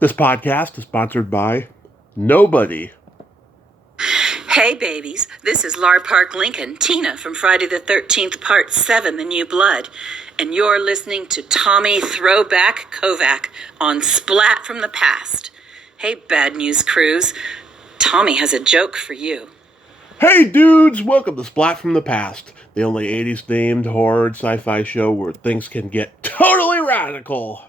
This podcast is sponsored by nobody. Hey babies, this is Lar Park Lincoln, Tina from Friday the 13th, Part 7, The New Blood. And you're listening to Tommy Throwback Kovac on Splat from the Past. Hey Bad News Crews, Tommy has a joke for you. Hey dudes, welcome to Splat from the Past, the only 80s themed horror sci-fi show where things can get totally radical.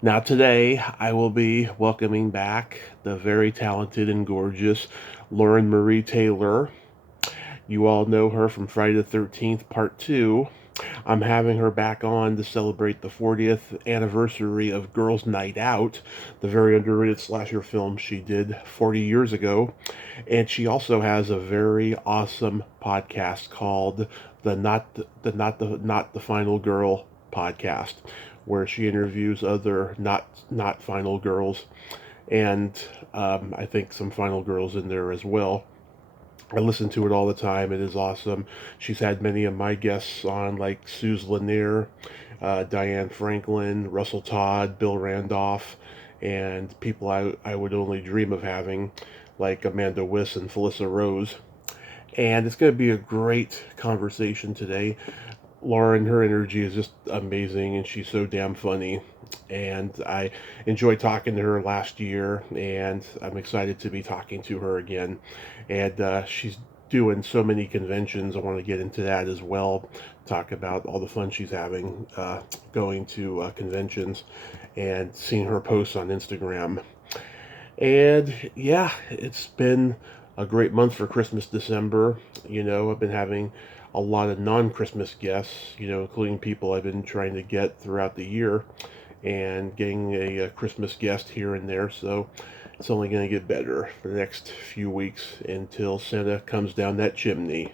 Now today, I will be welcoming back the very talented and gorgeous Lauren Marie Taylor. You all know her from Friday the 13th, Part 2. I'm having her back on to celebrate the 40th anniversary of Girls' Nite Out, the very underrated slasher film she did 40 years ago. And she also has a very awesome podcast called the Not the Final Girl podcast, where she interviews other not final girls, and I think some final girls in there as well. I listen to it all the time. It is awesome. She's had many of my guests on, like Suze Lanier, Diane Franklin, Russell Todd, Bill Randolph, and people I would only dream of having, like Amanda Wiss and Felissa Rose. And it's going to be a great conversation today. Lauren, her energy is just amazing, and she's so damn funny. And I enjoyed talking to her last year, and I'm excited to be talking to her again. And she's doing so many conventions. I want to get into that as well, talk about all the fun she's having going to conventions and seeing her posts on Instagram. And yeah, it's been a great month for Christmas, December. You know, I've been having a lot of non-Christmas guests, including people I've been trying to get throughout the year, and getting a Christmas guest here and there. So it's only going to get better for the next few weeks until Santa comes down that chimney.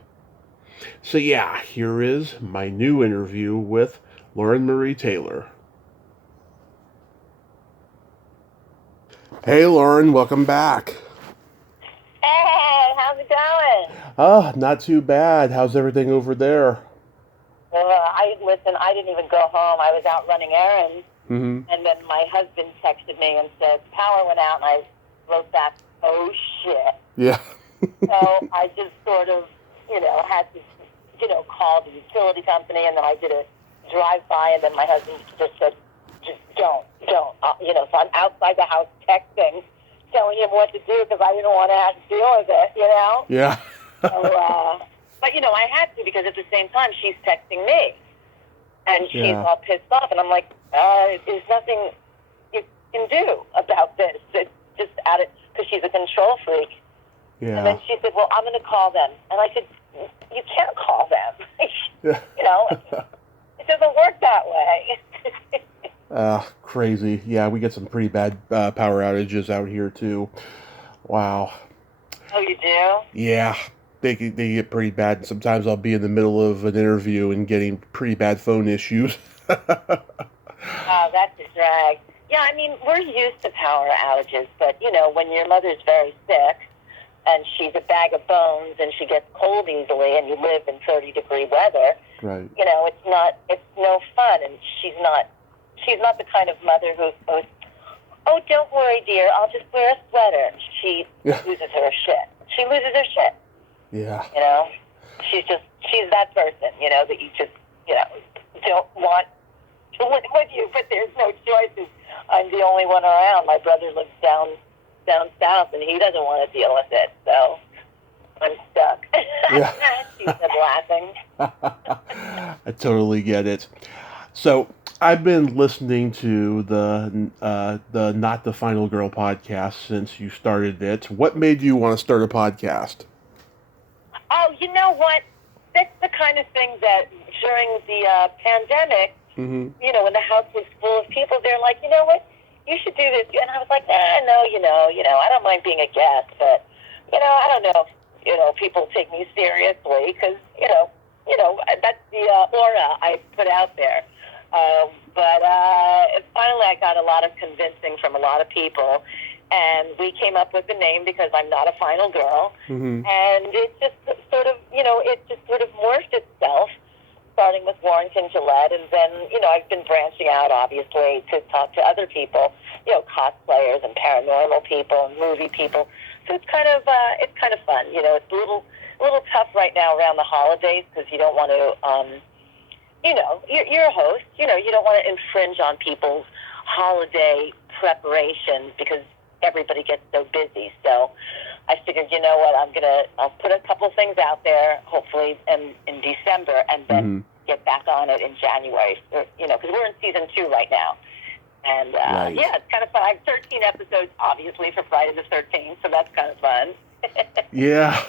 So yeah, here is my new interview with Lauren Marie Taylor. Hey Lauren, welcome back. Hey, how's it going? Not too bad. How's everything over there? I didn't even go home. I was out running errands, Mm-hmm. and then my husband texted me and said, power went out, and I wrote back, oh, shit. Yeah. So I just sort of, had to, call the utility company, and then I did a drive-by, and then my husband just said, just don't. So I'm outside the house texting, telling him what to do because I didn't want to have to deal with it, Yeah. So, but, I had to because at the same time she's texting me. And she's all pissed off. And I'm like, there's nothing you can do about this. It's just at it because she's a control freak. Yeah. And then she said, well, I'm going to call them. And I said, you can't call them. It doesn't work that way. Crazy. Yeah, we get some pretty bad power outages out here, too. Wow. Oh, you do? Yeah, they get pretty bad. And sometimes I'll be in the middle of an interview and getting pretty bad phone issues. Oh, that's a drag. Yeah, I mean, we're used to power outages, but, when your mother's very sick and she's a bag of bones and she gets cold easily and you live in 30-degree weather, Right. It's no fun. And she's not the kind of mother who goes, oh, don't worry, dear, I'll just wear a sweater. She loses her shit. She loses her shit. Yeah. She's that person, that you just, don't want to live with you, but there's no choices. I'm the only one around. My brother lives down south, and he doesn't want to deal with it, so I'm stuck. Yeah. She said, laughing. I totally get it. So I've been listening to the Not the Final Girl podcast since you started it. What made you want to start a podcast? Oh, you know what? That's the kind of thing that during the pandemic, Mm-hmm. when the house was full of people, they're like, you know what? You should do this. And I was like, no, I don't mind being a guest, but, I don't know if, people take me seriously because, that's the aura I put out there. But finally I got a lot of convincing from a lot of people, and we came up with the name because I'm not a final girl. Mm-hmm. And it just sort of, morphed itself starting with Warrington Gillette, and then, I've been branching out, obviously, to talk to other people, cosplayers and paranormal people and movie people. So it's kind of fun. It's a little tough right now around the holidays because you don't want to, you're a host. You don't want to infringe on people's holiday preparations because everybody gets so busy. So I figured, you know what, I'll put a couple of things out there, hopefully in December, and then get back on it in January, because we're in season 2 right now. And, Right. yeah, it's kind of fun. I have 13 episodes, obviously, for Friday the 13th, so that's kind of fun. Yeah,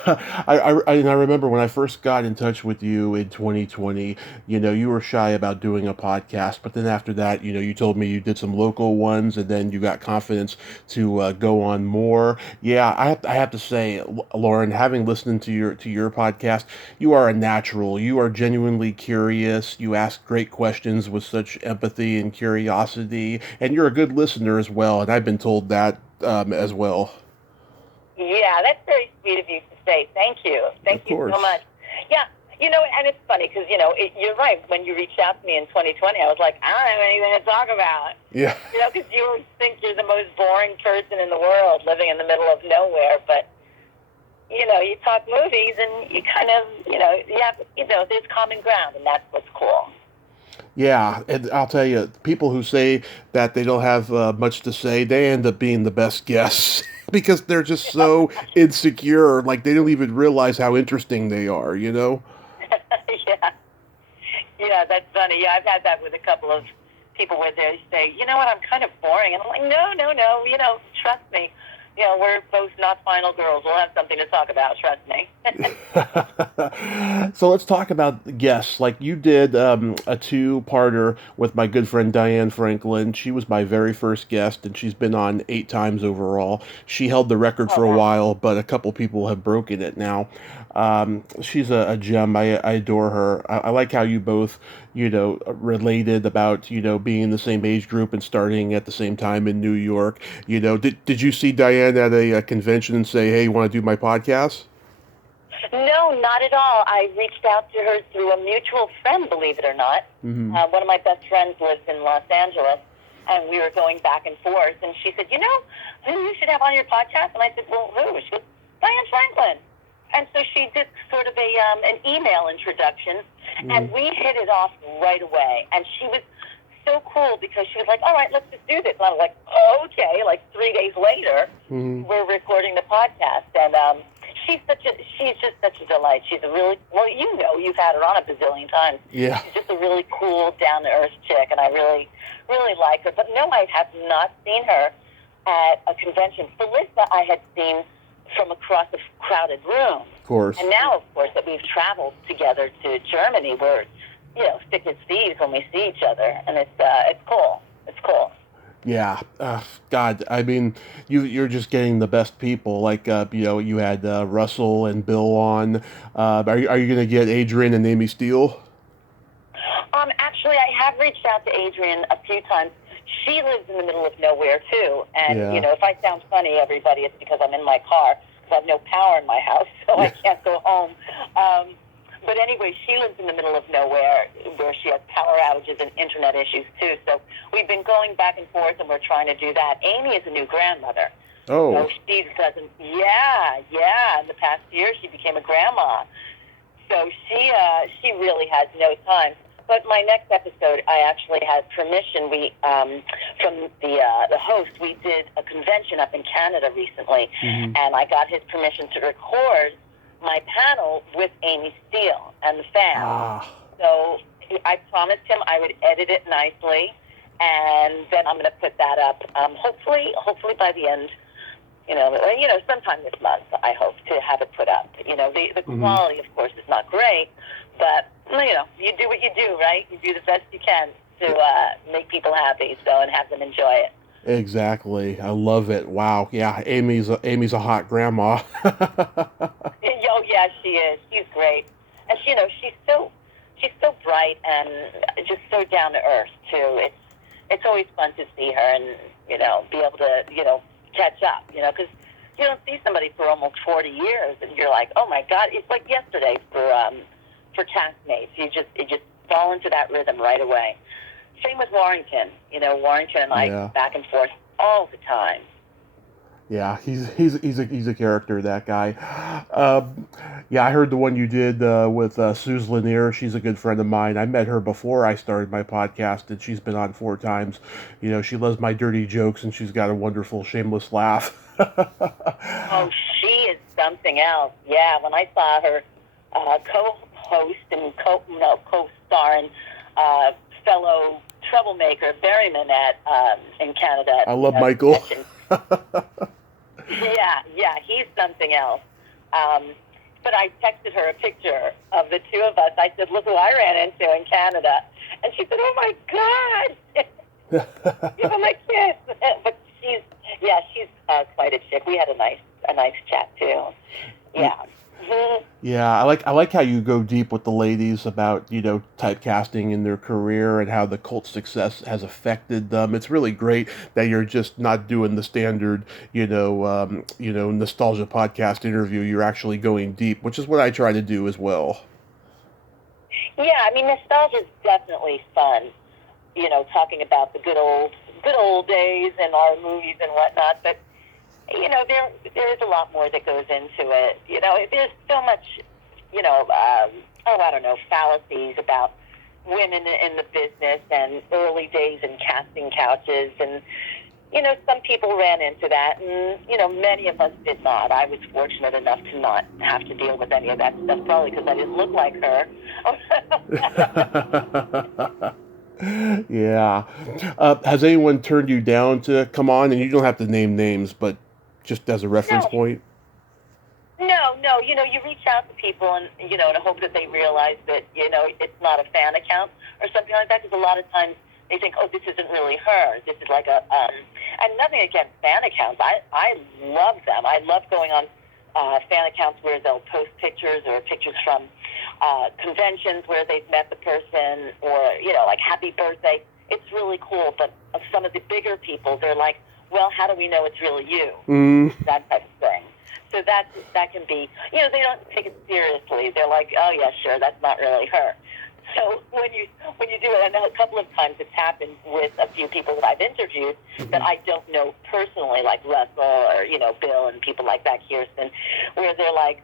I remember when I first got in touch with you in 2020, you were shy about doing a podcast, but then after that, you told me you did some local ones, and then you got confidence to go on more. Yeah, I have to say, Lauren, having listened to your podcast, you are a natural. You are genuinely curious. You ask great questions with such empathy and curiosity, and you're a good listener as well, and I've been told that as well. Yeah, that's very sweet of you to say. Thank you. Thank you so much. Yeah, and it's funny because, you're right. When you reached out to me in 2020, I was like, I don't have anything to talk about. Yeah. Because you always think you're the most boring person in the world living in the middle of nowhere. But, you talk movies and you kind of, there's common ground, and that's what's cool. Yeah, and I'll tell you, people who say that they don't have much to say, they end up being the best guests because they're just so insecure, like they don't even realize how interesting they are, Yeah. Yeah, that's funny. Yeah, I've had that with a couple of people where they say, you know what, I'm kind of boring. And I'm like, no, trust me. We're both not final girls. We'll have something to talk about, trust me. So let's talk about guests. Like you did a 2-parter with my good friend Diane Franklin. She was my very first guest, and she's been on 8 times overall. She held the record for a while, but a couple people have broken it now. She's a gem. I adore her. I like how you both, related about, being in the same age group and starting at the same time in New York. Did you see Diane at a convention and say, hey, you want to do my podcast? No, not at all. I reached out to her through a mutual friend, believe it or not. Mm-hmm. One of my best friends lives in Los Angeles, and we were going back and forth, and she said, who you should have on your podcast? And I said, well, who? She goes, Diane Franklin. And so she did sort of an email introduction, and we hit it off right away. And she was so cool because she was like, all right, let's just do this. And I was like, oh, okay. Like 3 days later, we're recording the podcast. And she's just such a delight. She's a really, you've had her on a bazillion times. Yeah. She's just a really cool, down-to-earth chick, and I really, really like her. But no, I have not seen her at a convention. Felissa I had seen from across a crowded room. Of course. And now, of course, that we've traveled together to Germany, we're, thick as thieves when we see each other, and it's cool. It's cool. Yeah, God, I mean, you're just getting the best people. Like, you had Russell and Bill on. Are you going to get Adrian and Amy Steele? Actually, I have reached out to Adrian a few times. She lives in the middle of nowhere too, and if I sound funny, everybody, it's because I'm in my car because I have no power in my house, so I can't go home. But anyway, she lives in the middle of nowhere where she has power outages and internet issues too. So we've been going back and forth, and we're trying to do that. Amy is a new grandmother. Oh. So she doesn't. Yeah. In the past year, she became a grandma. So she really has no time. But my next episode, I actually had permission. We from the host. We did a convention up in Canada recently, and I got his permission to record my panel with Amy Steele and the fans. So I promised him I would edit it nicely, and then I'm going to put that up. Hopefully by the end. Sometime this month. I hope to have it put up. The quality, of course, is not great, but you do what you do, right? You do the best you can to make people happy, and have them enjoy it. Exactly. I love it. Wow. Yeah, Amy's a hot grandma. Oh yeah, she is. She's great, and she's so bright and just so down to earth too. It's always fun to see her and be able to catch up, because you don't see somebody for almost 40 years, and you're like, oh my God, it's like yesterday for castmates. It just fall into that rhythm right away. Same with Warrington. Warrington and I back and forth all the time. Yeah, he's a character, that guy. Yeah, I heard the one you did with Suze Lanier. She's a good friend of mine. I met her before I started my podcast, and she's been on 4 times. She loves my dirty jokes, and she's got a wonderful, shameless laugh. Oh, she is something else. Yeah, when I saw her co-host and co-star and fellow troublemaker Berryman in Canada. I love Michael. Yeah, he's something else. But I texted her a picture of the two of us. I said, look who I ran into in Canada. And she said, oh, my God. Give him a kiss. But she's quite a chick. We had a nice chat, too. Yeah. Yeah, I like how you go deep with the ladies about, typecasting in their career and how the cult success has affected them. It's really great that you're just not doing the standard, nostalgia podcast interview. You're actually going deep, which is what I try to do as well. Yeah, I mean, nostalgia is definitely fun. Talking about the good old days and our movies and whatnot, but there is a lot more that goes into it. There's so much, fallacies about women in the business and early days and casting couches. And, some people ran into that, and, many of us did not. I was fortunate enough to not have to deal with any of that stuff, probably because I didn't look like her. Yeah. Has anyone turned you down to come on? And you don't have to name names, but just as a reference point? No. You reach out to people and, to hope that they realize that, it's not a fan account or something like that, because a lot of times they think, oh, this isn't really her. This is like and nothing against fan accounts. I love them. I love going on fan accounts where they'll post pictures or pictures from conventions where they've met the person or, like happy birthday. It's really cool. But of some of the bigger people, they're like, well, how do we know it's really you? That type of thing. So that can be, they don't take it seriously. They're like, oh yeah, sure, that's not really her. So when you do it, and a couple of times it's happened with a few people that I've interviewed that I don't know personally, like Russell or Bill and people like that, Kirsten, where they're like,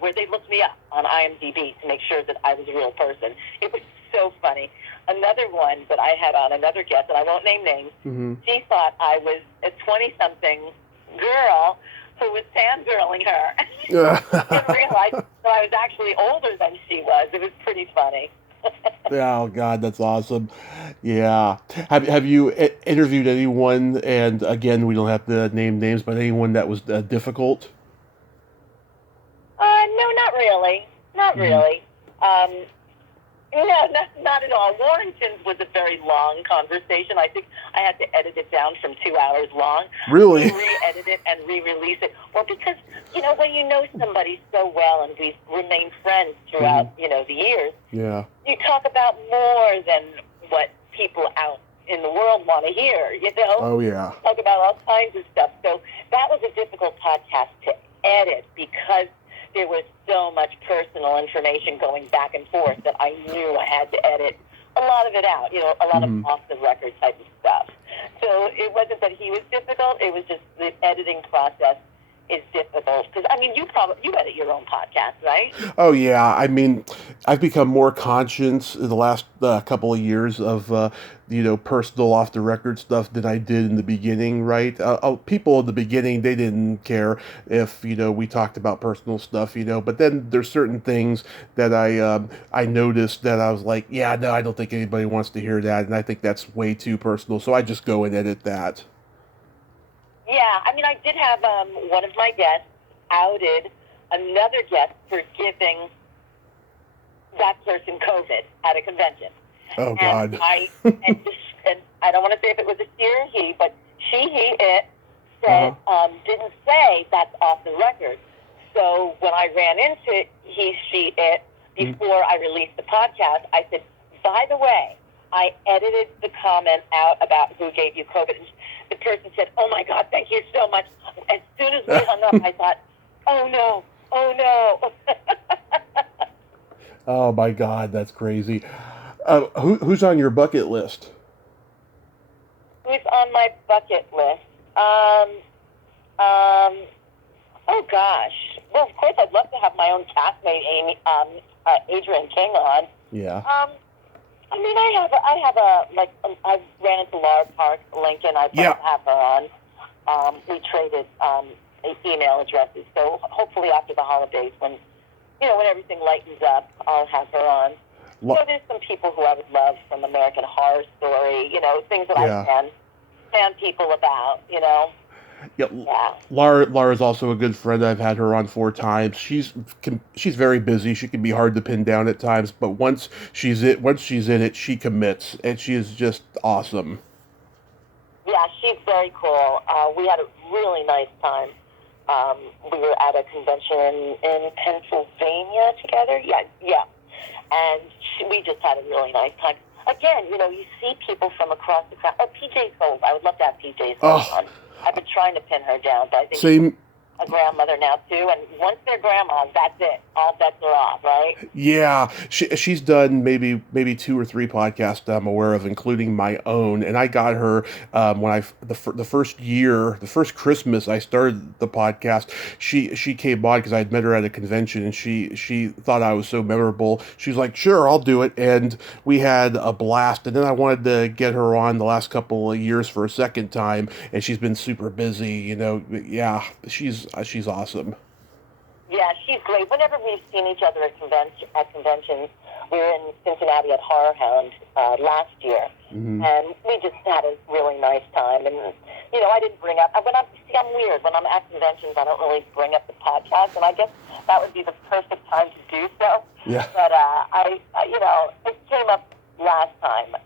where they looked me up on IMDb to make sure that I was a real person. It was so funny. Another one that I had on, another guest, and I won't name names, she thought I was a 20-something girl who was fangirling her. Didn't realize that I was actually older than she was. It was pretty funny. Oh, God, that's awesome. Yeah. Have you interviewed anyone, and again, we don't have to name names, but anyone that was difficult? No, not really. Not really. No, not at all. Warrington's was a very long conversation. I think I had to edit it down from 2 hours long. Really? Re-edit it and re-release it. Well, because, when you know somebody so well and we've remained friends throughout, the years, yeah, you talk about more than what people out in the world want to hear, Oh, yeah. Talk about all kinds of stuff. So that was a difficult podcast to edit because there was so much personal information going back and forth that I knew I had to edit a lot of it out, a lot of off-the-record type of stuff. So it wasn't that he was difficult, it was just the editing process is difficult. Because, you edit your own podcast, right? Oh, yeah. I've become more conscious in the last couple of years of, personal off-the-record stuff than I did in the beginning, right? People in the beginning, they didn't care if, we talked about personal stuff, but then there's certain things that I noticed that I was like, yeah, no, I don't think anybody wants to hear that, and I think that's way too personal, so I just go and edit that. Yeah, I did have one of my guests outed another guest for giving that person COVID at a convention. Oh, God. And I don't want to say if it was a she or he, but it said, didn't say that's off the record. So when I ran into it, before I released the podcast, I said, by the way, I edited the comment out about who gave you COVID. And the person said, oh, my God, thank you so much. As soon as we hung up, I thought, oh, no. Oh my God, that's crazy. Who's on your bucket list? Who's on my bucket list? Um, oh gosh. Well, of course, I'd love to have my own castmate, Adrian King on. Yeah. I mean, I ran into Laura Park Lincoln. I'd Yeah. love to have her on. We traded email addresses, so hopefully after the holidays, when everything lightens up, I'll have her on. So there's some people who I would love from American Horror Story, things that Yeah. I fan people about, Yeah. Yeah. Laura's also a good friend. I've had her on 4 times. She's very busy. She can be hard to pin down at times, but once she's in it, she commits, and she is just awesome. Yeah, she's very cool. We had a really nice time. We were at a convention in Pennsylvania together. Yeah. And we just had a really nice time. Again, you see people from across the crowd. Oh, PJ Souls. I would love to have PJ Souls on. I've been trying to pin her down, but I think Same. a grandmother now too. And once they're grandmas, that's it. All bets are off, right? Yeah, she's done maybe 2 or 3 podcasts that I'm aware of, including my own. And I got her when the first Christmas I started the podcast. She came on because I had met her at a convention, and she thought I was so memorable. She's like, "Sure, I'll do it," and we had a blast. And then I wanted to get her on the last couple of years for a second time, and she's been super busy. Yeah, she's awesome. Yeah, she's great. Whenever we've seen each other at conventions, we were in Cincinnati at Horror Hound last year, and we just had a really nice time. And I didn't bring up I'm weird when I'm at conventions. I don't really bring up the podcast, and I guess that would be the perfect time to do so. Yeah. But it came up last time.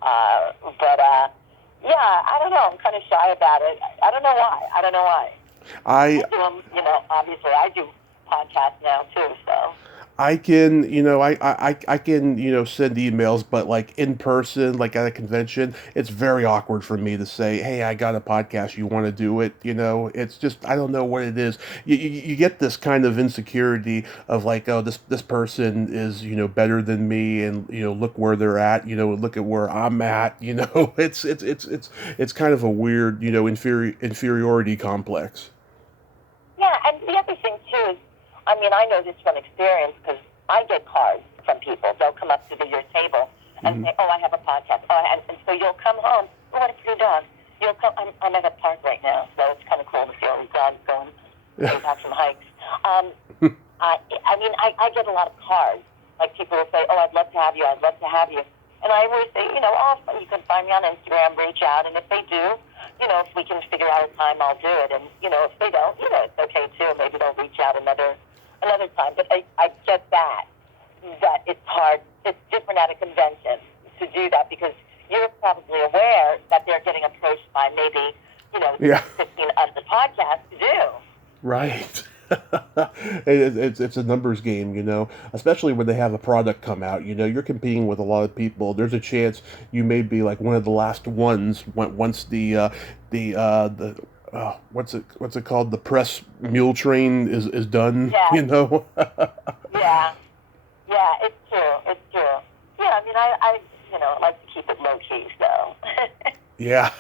Yeah, I don't know. I'm kind of shy about it. I don't know why. I do, obviously I do podcasts now too, so I can, I can, send emails, but like in person, like at a convention, it's very awkward for me to say, "Hey, I got a podcast. You want to do it?" It's just, I don't know what it is. You get this kind of insecurity of like, oh, this person is, better than me, and look where they're at. Look at where I'm at. It's kind of a weird, inferiority complex. yeah. And the other thing too is, I know this from experience because I get cards from people. They'll come up to your table and say, "Oh, I have a podcast." And so you'll come home. "Oh, what is your dog?" You'll come. I'm at a park right now, so it's kind of cool to see all these dogs going back from hikes. I get a lot of cards. Like people will say, "Oh, I'd love to have you. I'd love to have you." And I always say, awesome. You can find me on Instagram. Reach out, and if they do, if we can figure out a time, I'll do it. And if they don't, it's okay too. Maybe they'll reach out another time. But I get that it's hard. It's different at a convention to do that because you're probably aware that they're getting approached by maybe, 15 other podcasts to do. Right. It's a numbers game, especially when they have a product come out. You're competing with a lot of people. There's a chance you may be like one of the last ones once the what's it called? The press mule train is done. Yeah. Yeah, it's true. Yeah, I like to keep it low key, so. Yeah.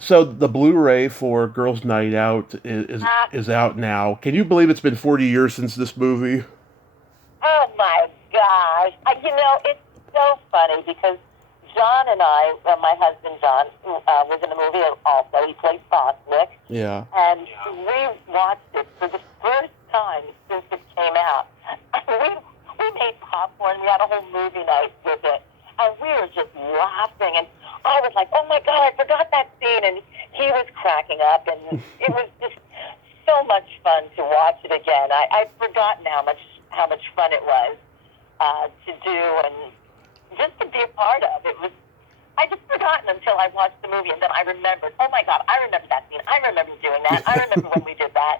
So the Blu-ray for Girls' Night Out is out now. Can you believe it's been 40 years since this movie? Oh my gosh! It's so funny because John and I, my husband John, was in a movie also. He played Boswick. Yeah. And we watched it for the first time since it came out. We made popcorn. We had a whole movie night with it. And we were just laughing. And I was like, "Oh my God, I forgot that scene." And he was cracking up. And it was just so much fun to watch it again. I'd forgotten how much fun it was to do and just to be a part of. I just forgotten until I watched the movie. And then I remembered, "Oh my God, I remember that scene. I remember doing that. I remember when we did that."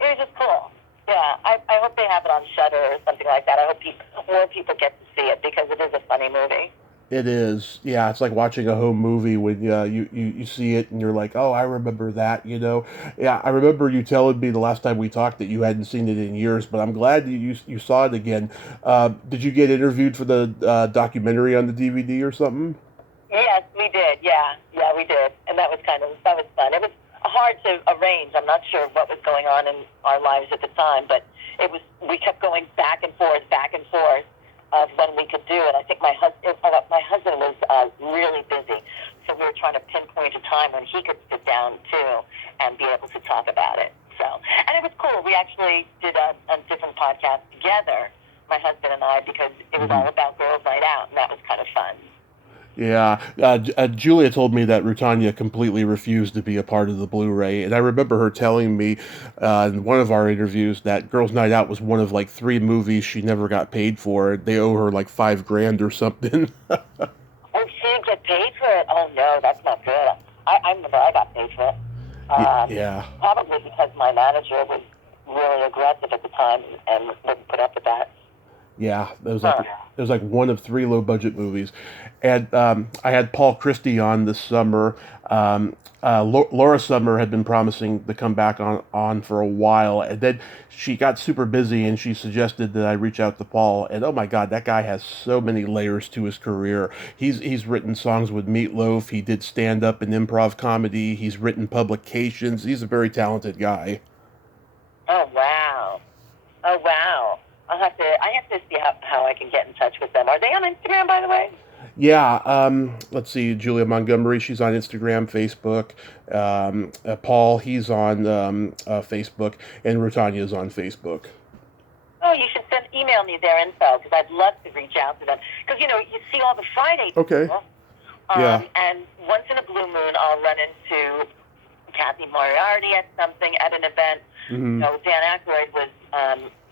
It was just cool. Yeah, I hope they have it on Shudder or something like that. I hope more people get to see it because it is a funny movie. It is. Yeah, it's like watching a home movie when you see it and you're like, oh, I remember that, you know. Yeah, I remember you telling me the last time we talked that you hadn't seen it in years, but I'm glad you saw it again. Did you get interviewed for the documentary on the DVD or something? Yes, we did. Yeah, we did, and that was fun. It was hard to arrange. I'm not sure what was going on in our lives at the time, but we kept going back and forth of when we could do it. I think my husband was really busy, so we were trying to pinpoint a time when he could sit down too and be able to talk about it. So, and it was cool. We actually did a different podcast together, my husband and I, because it was all about Girls Night Out, and that was kind of fun. Yeah, Julia told me that Rutanya completely refused to be a part of the Blu-ray, and I remember her telling me in one of our interviews that Girls' Night Out was one of like 3 movies she never got paid for. They owe her like $5,000 or something. Oh, she didn't get paid for it? Oh, no, that's not good. I remember I got paid for it. Yeah. Probably because my manager was really aggressive at the time and wouldn't put up with that. Yeah, it was like one of 3 low budget movies, and I had Paul Christie on this summer. Laura Summer had been promising to come back on for a while, and then she got super busy, and she suggested that I reach out to Paul. And oh my God, that guy has so many layers to his career. He's written songs with Meatloaf. He did stand up and improv comedy. He's written publications. He's a very talented guy. Oh, wow. Oh, wow. I have to see how I can get in touch with them. Are they on Instagram, by the way? Yeah, let's see. Julia Montgomery, she's on Instagram, Facebook. Paul, he's on Facebook, and Rutanya's on Facebook. Oh, you should email me their info because I'd love to reach out to them. Because you see all the Friday Okay. people. Yeah. And once in a blue moon, I'll run into Kathy Moriarty at something at an event. Mm-hmm. Dan Aykroyd was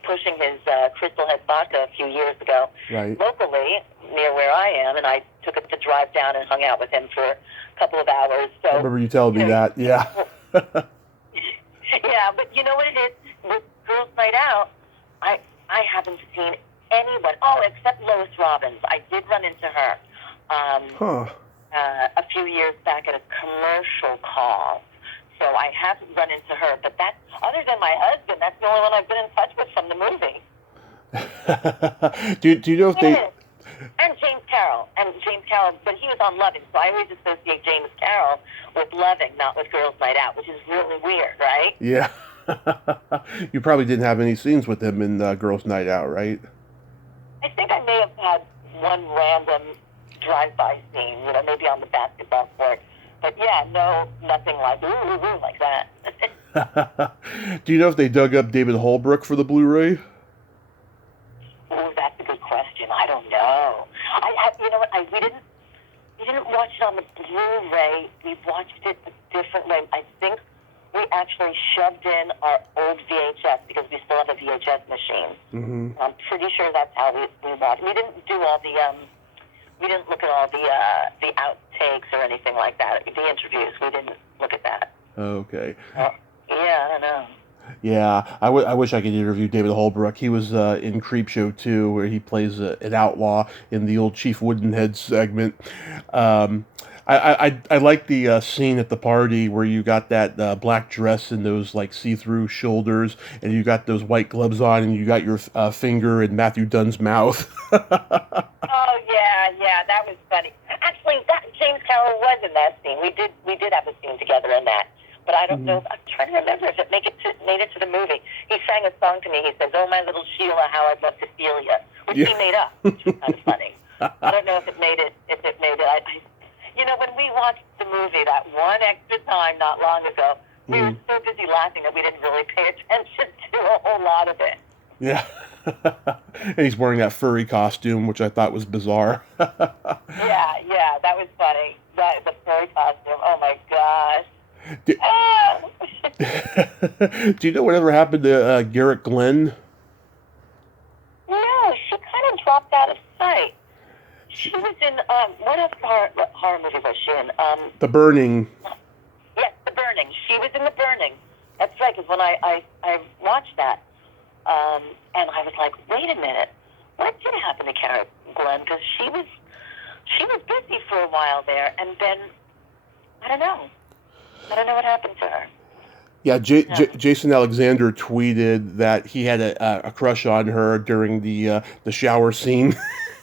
pushing his Crystal Head vodka a few years ago locally near where I am, and I took it to drive down and hung out with him for a couple of hours. So I remember you telling me that, yeah. Yeah, but you know what it is? With Girls' Night Out, I haven't seen anyone, except Lois Robbins. I did run into her a few years back at a commercial call. So I haven't run into her, but other than my husband, that's the only one I've been in touch with from the movie. do you know if they... And James Carroll, but he was on Loving, so I always associate James Carroll with Loving, not with Girls' Night Out, which is really weird, right? Yeah. You probably didn't have any scenes with him in Girls' Night Out, right? I think I may have had one random drive-by scene, maybe on the basketball court. But yeah, no, nothing like like that. Do you know if they dug up David Holbrook for the Blu-ray? Oh, that's a good question. I don't know. You know what? We didn't watch it on the Blu-ray. We watched it a different way. I think we actually shoved in our old VHS because we still have a VHS machine. Mm-hmm. I'm pretty sure that's how we watched. We didn't do all the. We didn't look at all the outtakes or anything like that. The interviews, we didn't look at that. Okay. Yeah, I don't know. Yeah, I wish I could interview David Holbrook. He was in Creepshow 2, where he plays an outlaw in the old Chief Woodenhead segment. I like the scene at the party where you got that black dress and those like see-through shoulders, and you got those white gloves on, and you got your finger in Matthew Dunn's mouth. Oh yeah, that was funny. Actually, James Carroll was in that scene. We did have a scene together in that. But I don't know. I'm trying to remember if it made it to the movie. He sang a song to me. He says, "Oh, my little Sheila, how I'd love to feel you," which he made up, which was kind of funny. I don't know if it made it. When we watched the movie that one extra time not long ago, we were so busy laughing that we didn't really pay attention to a whole lot of it. Yeah. And he's wearing that furry costume, which I thought was bizarre. Yeah, that was funny. The furry costume. Oh my gosh. Do you know whatever happened to Garrett Glenn? No, she kind of dropped out of sight. She was in, what horror movie was she in? The Burning. Yes, The Burning. She was in The Burning. That's right, because when I watched that, and I was like, wait a minute, what did happen to Garrett Glenn? Because she she was busy for a while there, and then I don't know. I don't know what happened to her. Yeah, Jason Alexander tweeted that he had a crush on her during the shower scene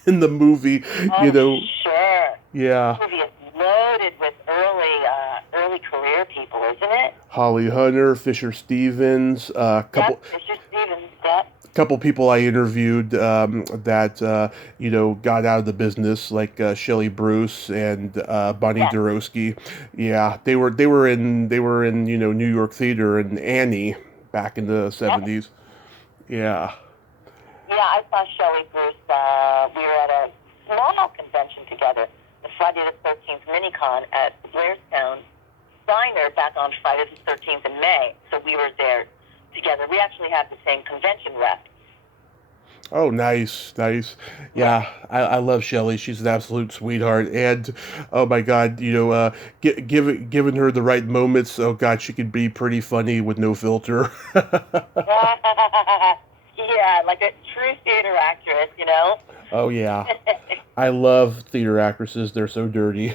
in the movie. Oh, You know, sure. yeah, This movie is loaded with early career people, isn't it? Holly Hunter, Fisher Stevens, Yep, Mr. Stevens, yep. couple people I interviewed that got out of the business, like Shelley Bruce and Bonnie Yes. Dorosky. Yeah, they were in New York theater and Annie back in the Yep. '70s. Yeah. Yeah, I saw Shelley Bruce. We were at a small convention together, the Friday the 13th Minicon at Blairstown Diner back on Friday the 13th in May. So we were there together. We actually had the same convention rep. Oh, nice, nice. Yeah, I love Shelley. She's an absolute sweetheart. And oh my God, given her the right moments, oh God, she could be pretty funny with no filter. Yeah, like a true theater actress, you know? Oh yeah, I love theater actresses. They're so dirty.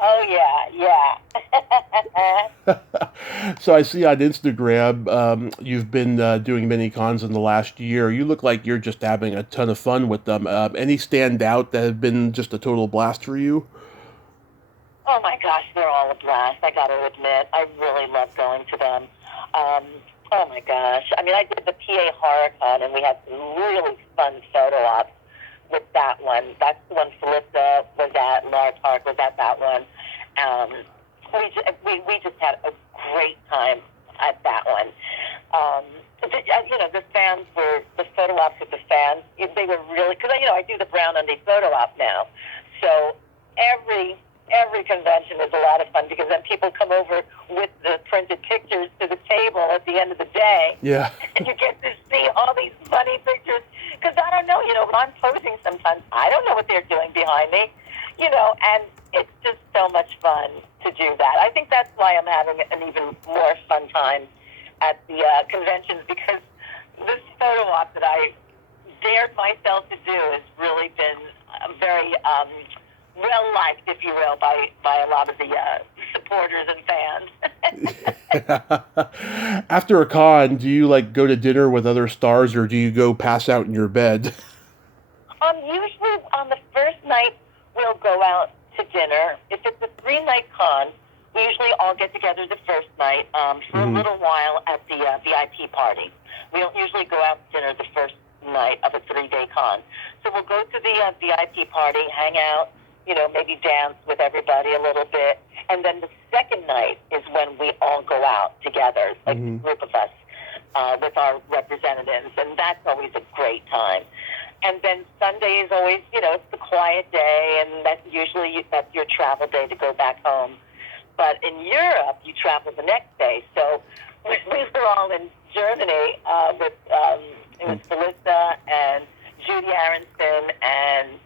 Oh, yeah, yeah. So I see on Instagram, you've been doing many cons in the last year. You look like you're just having a ton of fun with them. Any stand out that have been just a total blast for you? Oh my gosh, they're all a blast. I got to admit, I really love going to them. Oh my gosh, I mean, I did the PA Horror Con, and we had some really fun photo ops with that one. That's the one Felissa was at. Laura Park was at that one. We just had a great time at that one. The fans were the photo ops with the fans. They were really, because I do the Brown Undy photo op now, so every convention is a lot of fun, because then people come over with the printed pictures to the table at the end of the day. Yeah. And you get to see all these funny pictures. Because I don't know, when I'm posing sometimes, I don't know what they're doing behind me, and it's just so much fun to do that. I think that's why I'm having an even more fun time at the conventions, because this photo op that I dared myself to do has really been very well liked, if you will, by a lot of the supporters and fans. After a con, do you go to dinner with other stars, or do you go pass out in your bed? Usually on the first night we'll go out to dinner. If it's a 3-night con, we usually all get together the first night for a little while at the VIP party. We don't usually go out to dinner the first night of a 3-day con. So we'll go to the VIP party, hang out, maybe dance with everybody a little bit. And then the second night is when we all go out together, like a group of us, with our representatives. And that's always a great time. And then Sunday is always, it's the quiet day, and that's your travel day to go back home. But in Europe, you travel the next day. So we were all in Germany with, it was Felissa and Judy Aronson and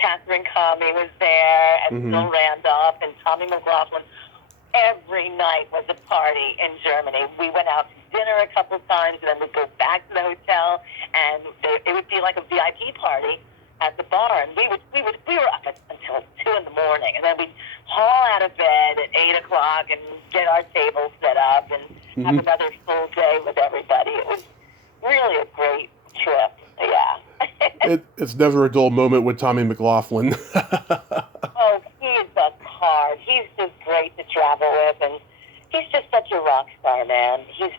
Catherine Kami was there, and Bill Randolph and Tommy McLaughlin. Every night was a party in Germany. We went out to dinner a couple times, and then we'd go back to the hotel, and it would be like a VIP party at the bar, and we were up until 2 in the morning, and then we'd haul out of bed at 8 o'clock and get our table set up and have another full day with everybody. It was really a great trip. Yeah. It's never a dull moment with Tommy McLaughlin. Oh, he's a card. He's just great to travel with, and he's just such a rock star, man. He's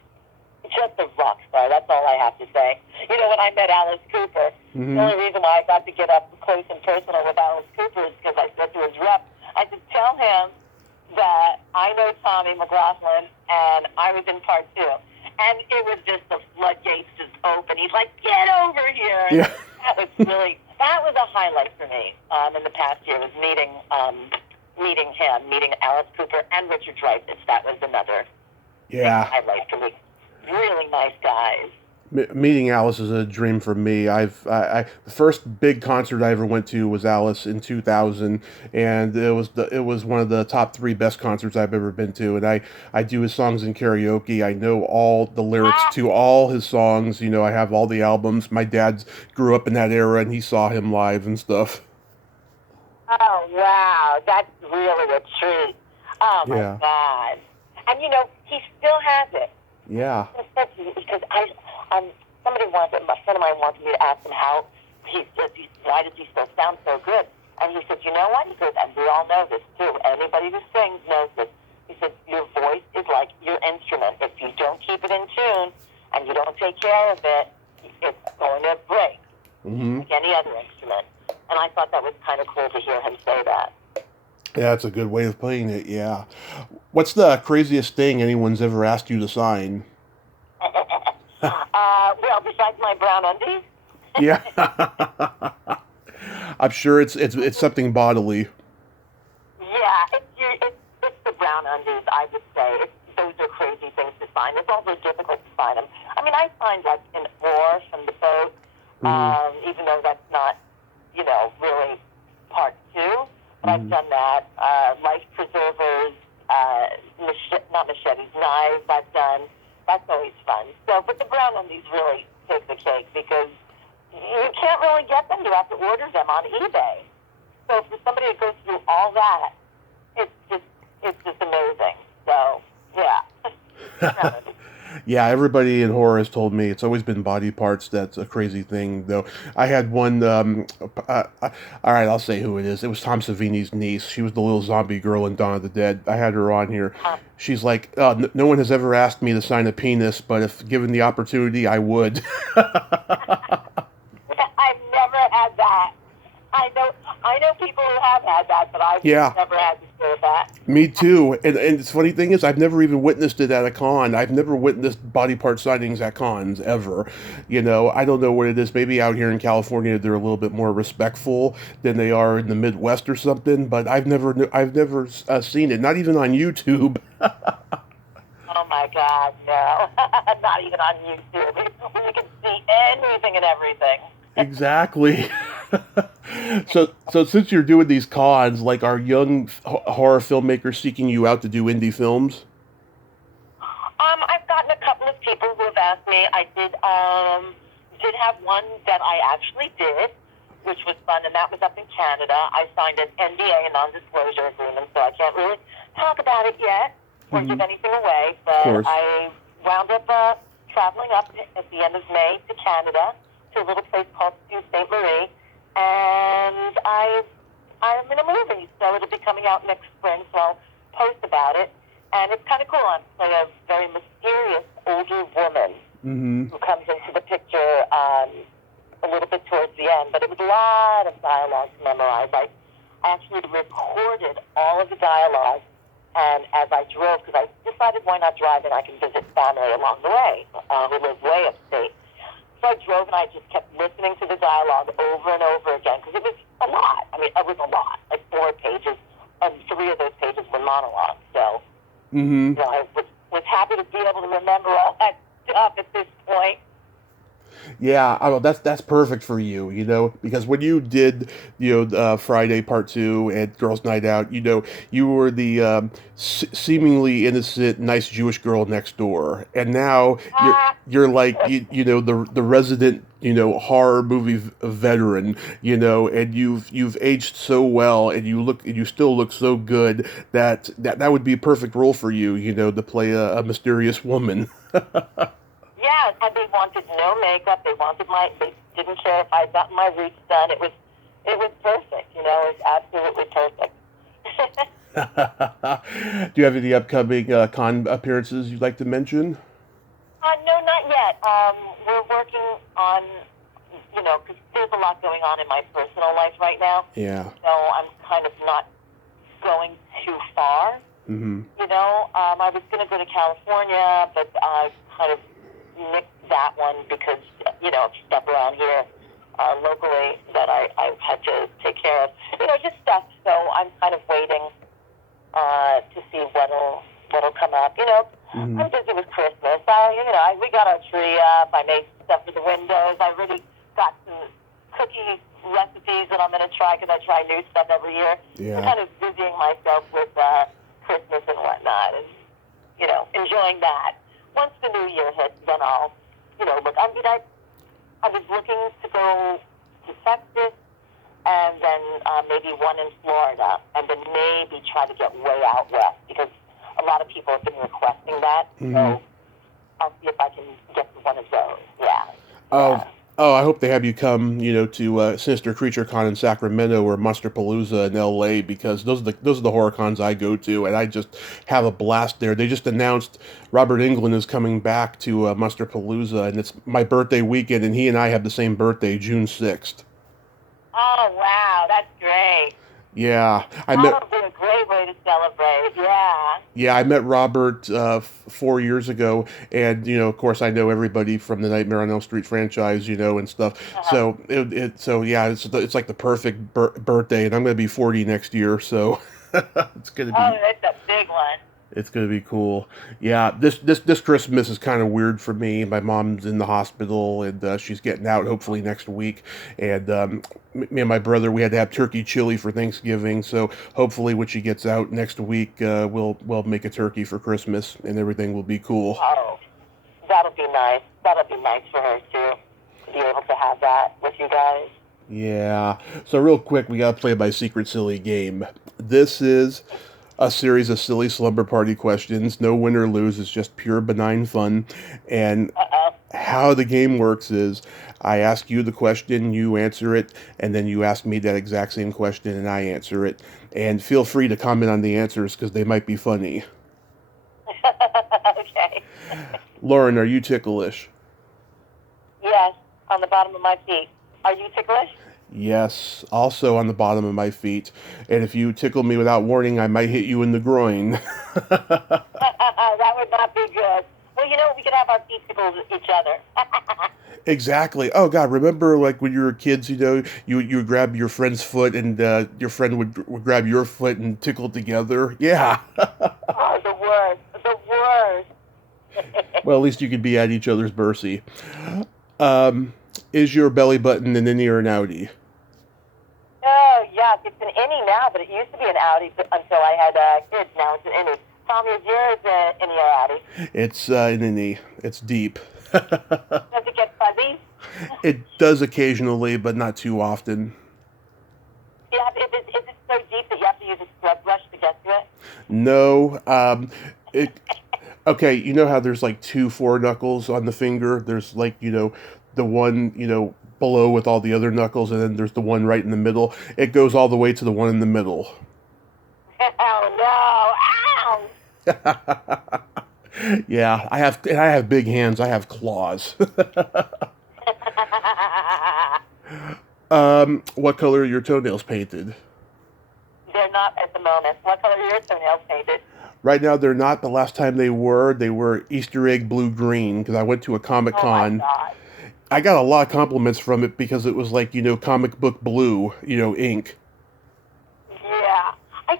just a rock star. That's all I have to say. When I met Alice Cooper, the only reason why I got to get up close and personal with Alice Cooper is because I said to his rep, I said, tell him that I know Tommy McLaughlin, and I was in part 2. And it was just the floodgates just open. He's like, get over here. Yeah. That was a highlight for me in the past year, was meeting Alice Cooper and Richard Dreyfuss. That was another highlight for me. Really nice guys. Meeting Alice is a dream for me. The first big concert I ever went to was Alice in 2000, and it was one of the top 3 best concerts I've ever been to. And I do his songs in karaoke. I know all the lyrics to all his songs. I have all the albums. My dad grew up in that era, and he saw him live and stuff. Oh, wow. That's really a treat. Oh, my Yeah. God. And, you know, he still has it. Yeah. Because somebody wanted, a friend of mine wanted me to ask him why does he still sound so good? And he said, you know what? He goes, and we all know this too. Anybody who sings knows this. He said, your voice is like your instrument. If you don't keep it in tune and you don't take care of it, it's going to break, like any other instrument. And I thought that was kind of cool to hear him say that. Yeah, that's a good way of playing it, yeah. What's the craziest thing anyone's ever asked you to sign? Well, besides my brown undies, Yeah. I'm sure it's something bodily. yeah, it's the brown undies, I would say. Those are crazy things to find. It's also difficult to find them. I mean, I find like an oar from the boat, even though that's not, really part two. But I've done that. Life preservers, not machetes, knives I've done. That's always fun. So, but the brown undies really take the cake because you can't really get them. You have to order them on eBay. So for somebody to go through all that, it's just amazing. So yeah. Yeah, everybody in horror has told me it's always been body parts that's a crazy thing, though. I had one, all right, I'll say who it is. It was Tom Savini's niece. She was the little zombie girl in Dawn of the Dead. I had her on here. She's like, no one has ever asked me to sign a penis, but if given the opportunity, I would. I've never had that. I know people who have had that, but I've Yeah. never had to do that. Me too. And the funny thing is, I've never even witnessed it at a con. I've never witnessed body part signings at cons ever. I don't know what it is. Maybe out here in California, they're a little bit more respectful than they are in the Midwest or something. But I've never seen it. Not even on YouTube. Oh my God, no. Not even on YouTube. You can see anything and everything. Exactly. So since you're doing these cons, like, are young horror filmmakers seeking you out to do indie films? I've gotten a couple of people who have asked me. I did have one that I actually did, which was fun, and that was up in Canada. I signed an NDA, a non-disclosure agreement, so I can't really talk about it yet or give anything away. But I wound up traveling up at the end of May to Canada to a little place called Sault Ste. Marie, and I'm in a movie, so it'll be coming out next spring. So I'll post about it. And it's kind of cool. I play a very mysterious older woman who comes into the picture a little bit towards the end. But it was a lot of dialogue to memorize. I actually recorded all of the dialogue, and as I drove, because I decided why not drive and I can visit family along the way who live way upstate. So I drove and I just kept listening to the dialogue over and over again because it was a lot. I mean, it was a lot, like 4 pages, and 3 of those pages were monologues. So. I was happy to be able to remember all that stuff at this point. Yeah, that's perfect for you, because when you did, Friday Part 2 and Girls Night Out, you were the seemingly innocent, nice Jewish girl next door, and now you're like the resident horror movie veteran, and you've aged so well, and you still look so good that would be a perfect role for you, to play a mysterious woman. Yeah, and they wanted no makeup. They didn't care if I'd gotten my roots done. It was perfect. It was absolutely perfect. Do you have any upcoming con appearances you'd like to mention? No, not yet. We're working on, because there's a lot going on in my personal life right now. Yeah. So I'm kind of not going too far. I was going to go to California, but I kind of nixed that one because, stuff around here locally that I've had to take care of. Just stuff. So I'm kind of waiting to see what'll come up. I'm busy with Christmas. We got our tree up. I made stuff for the windows. I really got some cookie recipes that I'm going to try because I try new stuff every year. Yeah. I'm kind of busying myself with Christmas and whatnot and, enjoying that. Once the new year hits, then I'll, look. I was looking to go to Texas and then maybe one in Florida, and then maybe try to get way out west, because a lot of people have been requesting that. Mm-hmm. So I'll see if I can get to one of those. Yeah. Oh, Yeah. oh, I hope they have you come, to Sinister Creature Con in Sacramento or Monsterpalooza in L.A. because those are the horror cons I go to, and I just have a blast there. They just announced Robert Englund is coming back to Monsterpalooza, and it's my birthday weekend, and he and I have the same birthday, June 6th. Oh, wow, that's great. Yeah, That'll be a great way to celebrate. Yeah. Yeah, I met Robert 4 years ago, and of course, I know everybody from the Nightmare on Elm Street franchise, and stuff. Uh-huh. So yeah, it's like the perfect birthday, and I'm going to be 40 next year, so it's going to Oh, be that's a big one. it's going to be cool. Yeah, this Christmas is kind of weird for me. My mom's in the hospital, and she's getting out hopefully next week. And me and my brother, we had to have turkey chili for Thanksgiving. So hopefully, when she gets out next week, we'll make a turkey for Christmas, and everything will be cool. Oh, that'll be nice. That'll be nice for her, too, to be able to have that with you guys. Yeah. So real quick, we got to play my secret silly game. This is a series of silly slumber party questions. No win or lose. It's just pure benign fun. And Uh-oh. how the game works is I ask you the question, you answer it, and then you ask me that exact same question and I answer it. And feel free to comment on the answers because they might be funny. Okay. Lauren, are you ticklish? Yes, on the bottom of my feet. Are you ticklish? Yes, also on the bottom of my feet. And if you tickle me without warning, I might hit you in the groin. That would not be good. Well, we could have our feet tickle each other. Exactly. Oh God, remember like when you were kids, you would grab your friend's foot and your friend would grab your foot and tickle together. Yeah. Oh, the worst. The worst. Well, at least you could be at each other's mercy. Is your belly button an innie or an outie? Oh, yes, it's an innie now, but it used to be an outie until I had kids. Now it's an innie. Tommy, is yours an innie or outie? It's an innie. It's deep. Does it get fuzzy? It does occasionally, but not too often. Is it so deep that you have to use a scrub brush to get to it? No. Okay, you know how there's like two foreknuckles on the finger? There's like, the one, below with all the other knuckles, and then there's the one right in the middle. It goes all the way to the one in the middle. Oh, no. Ow! Yeah, I have big hands. I have claws. What color are your toenails painted? They're not at the moment. What color are your toenails painted? Right now they're not. The last time they were Easter egg blue-green because I went to a Comic Con. Oh, my God. I got a lot of compliments from it because it was like, comic book blue, ink. Yeah. I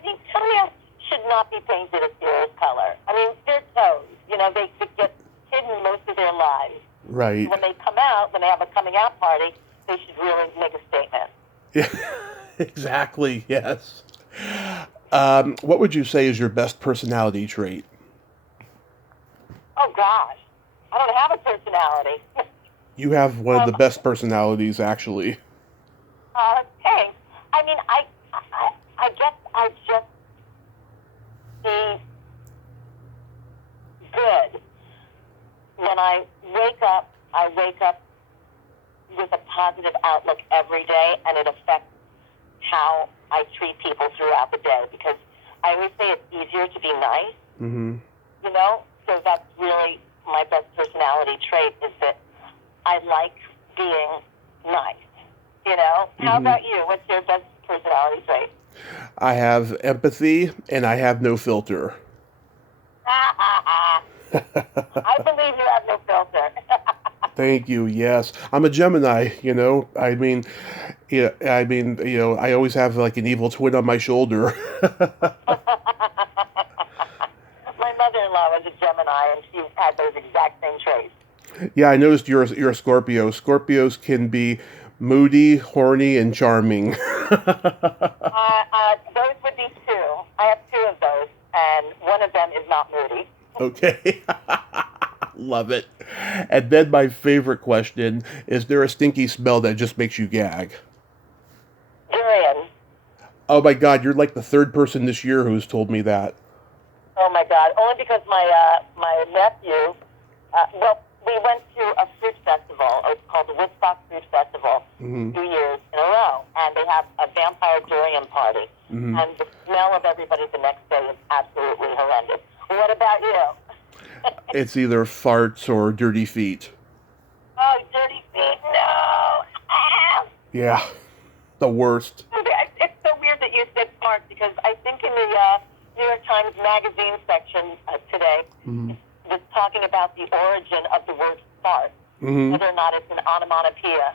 think toenails should not be painted a serious color. I mean, they're toes. They get hidden most of their lives. Right. When they come out, when they have a coming out party, they should really make a statement. Yeah, exactly, yes. What would you say is your best personality trait? Oh, gosh. I don't have a personality. You have one of the best personalities, actually. Thanks. I mean, I guess I just be good. When I wake up with a positive outlook every day, and it affects how I treat people throughout the day, because I always say it's easier to be nice, Mm-hmm. So that's really my best personality trait, is that I like being nice, How about you? What's your best personality trait? I have empathy, and I have no filter. I believe you have no filter. Thank you. Yes, I'm a Gemini. I always have like an evil twin on my shoulder. My mother-in-law was a Gemini, and she had those exact same traits. Yeah, I noticed you're a Scorpio. Scorpios can be moody, horny, and charming. Those would be two. I have two of those, and one of them is not moody. Okay. Love it. And then my favorite question, is there a stinky smell that just makes you gag? Durian. Oh my God, you're like the third person this year who's told me that. Oh my God! Only because my nephew. Well, we went to a fruit festival. It's called the Woodstock Fruit Festival, 2 years in a row, and they have a vampire durian party. And the smell of everybody the next day is absolutely horrendous. What about you? It's either farts or dirty feet. Oh, dirty feet! No. Ah! Yeah, the worst. It's so weird that you said fart because I think in the New York Times Magazine section today, was talking about the origin of the word fart, whether or not it's an onomatopoeia.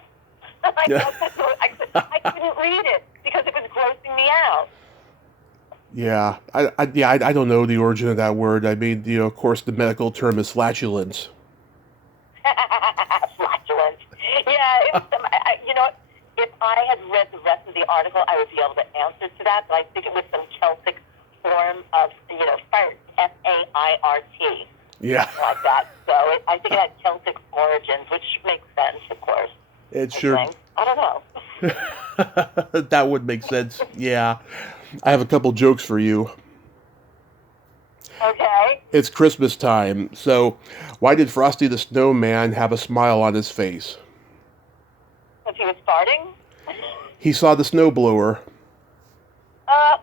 I couldn't read it because it was grossing me out. Yeah, I don't know the origin of that word. I mean, of course, the medical term is flatulence. Flatulence. Yeah, if I had read the rest of the article, I would be able to answer to that, but I think it was some Celtic form of, fart, F-A-I-R-T. Yeah. Like that. So I think it had Celtic origins, which makes sense, of course. It sure. I don't know. That would make sense. Yeah. I have a couple jokes for you. Okay. It's Christmas time, so why did Frosty the Snowman have a smile on his face? If he was farting? He saw the snowblower. I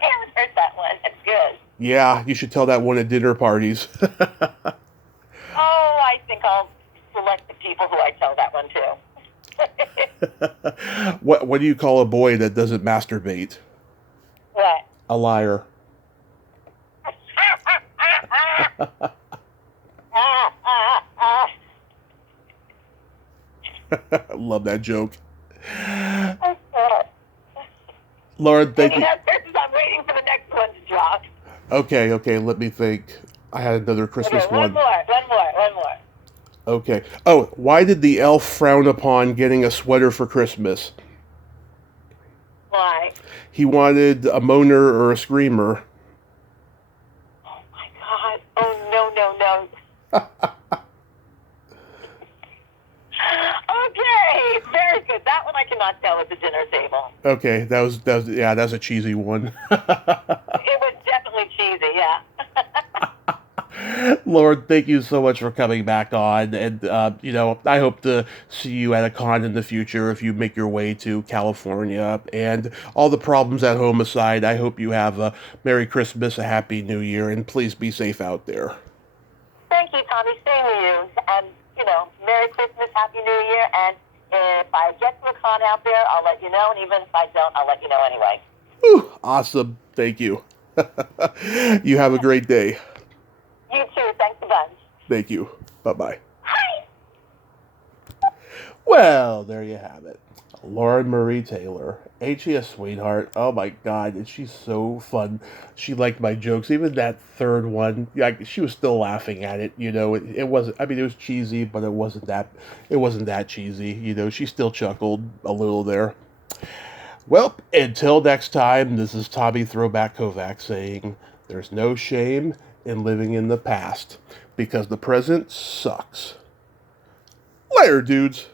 haven't heard that one. It's good. Yeah, you should tell that one at dinner parties. I think I'll select the people who I tell that one to. What do you call a boy that doesn't masturbate? What? A liar. Love that joke. Lauren, thank you. I'm waiting for the next one to drop. Okay, let me think. I had another Christmas one. One more. Okay. Oh, why did the elf frown upon getting a sweater for Christmas? Why? He wanted a moaner or a screamer. Oh my God. Oh, no. Okay, very good. That one I cannot tell at the dinner table. Okay, that was a cheesy one. It was definitely cheesy, yeah. Lord, thank you so much for coming back on, and I hope to see you at a con in the future if you make your way to California. And all the problems at home aside, I hope you have a Merry Christmas, a Happy New Year, and please be safe out there. Thank you, Tommy. Same to you. And Merry Christmas, Happy New Year, and if I get to a con out there, I'll let you know, and even if I don't, I'll let you know anyway. Whew, awesome. Thank you. You have a great day. You too. Thanks a bunch. Thank you. Bye-bye. Hi. Well, there you have it. Lauren Marie Taylor. Ain't she a sweetheart? Oh my God, and she's so fun. She liked my jokes. Even that third one, she was still laughing at it. It wasn't. I mean, it was cheesy, but it wasn't that cheesy. She still chuckled a little there. Well, until next time, this is Tommy Throwback Kovac saying, there's no shame in living in the past, because the present sucks. Later, dudes.